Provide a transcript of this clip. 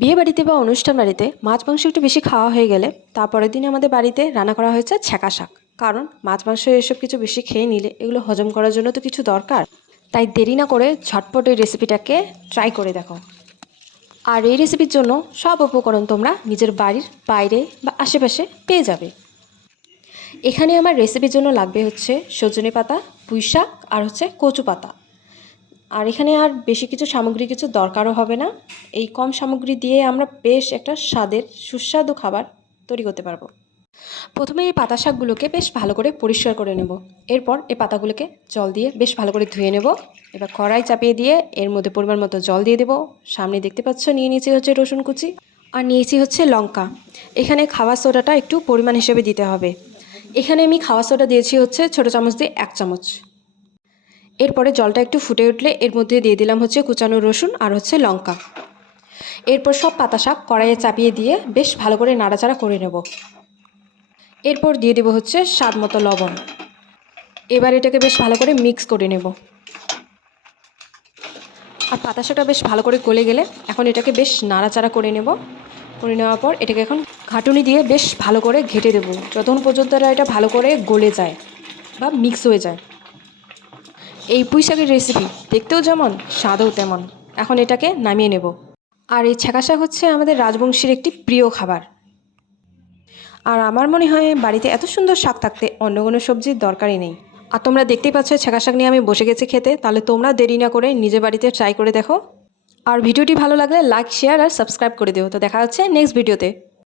বিয়ে বাড়িতে বা অনুষ্ঠান বাড়িতে মাছ মাংস একটু বেশি খাওয়া হয়ে গেলে তারপরের দিন আমাদের বাড়িতে রান্না করা হয়েছে ছ্যাঁকা শাক। কারণ মাছ মাংস এসব কিছু বেশি খেয়ে নিলে এগুলো হজম করার জন্য তো কিছু দরকার। তাই দেরি না করে ঝটপট এই রেসিপিটাকে ট্রাই করে দেখো। আর এই রেসিপির জন্য সব উপকরণ তোমরা নিজের বাড়ির বাইরে বা আশেপাশে পেয়ে যাবে। এখানে আমার রেসিপির জন্য লাগবে হচ্ছে সজনে পাতা, পুঁই শাক আর হচ্ছে কচু পাতা। আর এখানে আর বেশি কিছু সামগ্রী কিছু দরকারও হবে না। এই কম সামগ্রী দিয়ে আমরা বেশ একটা স্বাদের সুস্বাদু খাবার তৈরি করতে পারব। প্রথমে এই পাতা শাকগুলোকে বেশ ভালো করে পরিষ্কার করে নেব। এরপর এই পাতাগুলোকে জল দিয়ে বেশ ভালো করে ধুয়ে নেব। এবার কড়াই চাপিয়ে দিয়ে এর মধ্যে পরিমাণ মতো জল দিয়ে দেবো। সামনে দেখতে পাচ্ছ, নিয়ে নিয়েছি হচ্ছে রসুন কুচি আর নিয়েছি হচ্ছে লঙ্কা। এখানে খাওয়া সোডাটা একটু পরিমাণ হিসেবে দিতে হবে। এখানে আমি খাওয়া সোডা দিয়েছি হচ্ছে ছোটো চামচ দিয়ে এক চামচ। এরপরে জলটা একটু ফুটে উঠলে এর মধ্যে দিয়ে দিলাম হচ্ছে কুচানো রসুন আর হচ্ছে লঙ্কা। এরপর সব পাতা শাক কড়াইয়ে চাপিয়ে দিয়ে বেশ ভালো করে নাড়াচাড়া করে নেব। এরপর দিয়ে দেবো হচ্ছে স্বাদ মতো লবণ। এবার এটাকে বেশ ভালো করে মিক্স করে নেব। আর পাতা শাকটা বেশ ভালো করে গলে গেলে এখন এটাকে বেশ নাড়াচাড়া করে নেব। করে নেওয়ার পর এটাকে এখন ঘাটুনি দিয়ে বেশ ভালো করে ঘেটে দেবো। যতক্ষণ পর্যন্ত এটা ভালো করে গলে যায় বা মিক্স হয়ে যায়। এই পুঁই শাকের রেসিপি দেখতেও যেমন, স্বাদও তেমন। এখন এটাকে নামিয়ে নেব। আর এই ছ্যাঁকা শাক হচ্ছে আমাদের রাজবংশীর একটি প্রিয় খাবার। আর আমার মনে হয় বাড়িতে এত সুন্দর শাক থাকতে অন্য কোনো সবজির দরকারই নেই। আর তোমরা দেখতেই পাচ্ছ, ছ্যাঁকা শাক নিয়ে আমি বসে গেছি খেতে। তাহলে তোমরা দেরি না করে নিজে বাড়িতে ট্রাই করে দেখো। আর ভিডিওটি ভালো লাগলে লাইক শেয়ার আর সাবস্ক্রাইব করে দিও। তো দেখা হচ্ছে নেক্সট ভিডিওতে